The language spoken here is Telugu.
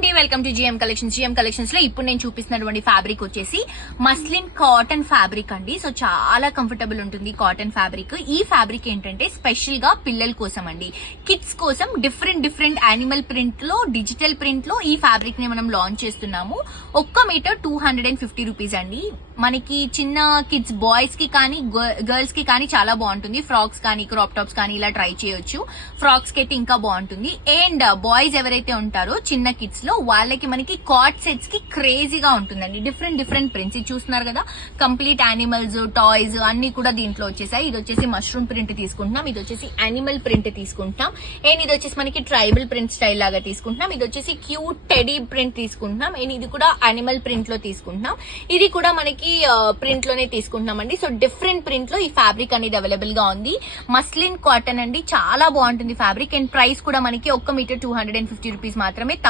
అండి, welcome to GM collections. GM collections లో ఇప్పుడు నేను చూపిస్తున్నటువంటి ఫ్యాబ్రిక్ వచ్చేసి మస్లిన్ కాటన్ ఫ్యాబ్రిక్ అండి. సో చాలా కంఫర్టబుల్ ఉంటుంది కాటన్ ఫ్యాబ్రిక్. ఈ ఫ్యాబ్రిక్ ఏంటంటే స్పెషల్ గా పిల్లల కోసం అండి, కిడ్స్ కోసం డిఫరెంట్ యానిమల్ ప్రింట్ లో, డిజిటల్ ప్రింట్ లో ఈ ఫ్యాబ్రిక్ ని మనం లాంచ్ చేస్తున్నాము. ఒక్క మీటర్ 250 రూపీస్ అండి. మనకి చిన్న కిడ్స్ బాయ్స్ కి కానీ గర్ల్స్ కి కానీ చాలా బాగుంటుంది. ఫ్రాక్స్ కానీ క్రాప్ టాప్స్ కానీ ఇలా ట్రై చేయొచ్చు. ఫ్రాక్స్ కి అయితే ఇంకా బాగుంటుంది. అండ్ బాయ్స్ ఎవరైతే ఉంటారో చిన్న కిడ్స్ లో వాళ్ళకి మనకి కార్డ్ సెట్స్ కి క్రేజీగా ఉంటుందండి. డిఫరెంట్ ప్రింట్స్ ఇది చూస్తున్నారు కదా, కంప్లీట్ యానిమల్స్, టాయ్స్ అన్ని కూడా దీంట్లో వచ్చేసాయి. ఇది వచ్చేసి మష్రూమ్ ప్రింట్ తీసుకుంటున్నాం, ఇది వచ్చేసి యానిమల్ ప్రింట్ తీసుకుంటున్నాం, అండ్ ఇది వచ్చేసి మనకి ట్రైబల్ ప్రింట్ స్టైల్ లాగా తీసుకుంటున్నాం, ఇది వచ్చేసి క్యూట్ టెడీ ప్రింట్ తీసుకుంటున్నాం, అండ్ ఇది కూడా యానిమల్ ప్రింట్ లో తీసుకుంటున్నాం. ఇది కూడా మనకి ప్రింట్ లోనే తీసుకుంటున్నాం అండి. సో డిఫరెంట్ ప్రింట్ లో ఈ ఫ్యాబ్రిక్ అనేది అవైలబుల్ గా ఉంది. మస్లిన్ కాటన్ అండి, చాలా బాగుంటుంది ఫ్యాబ్రిక్. అండ్ ప్రైస్ కూడా మనకి ఒక్క మీటర్ 250 రూపీస్ మాత్రమే.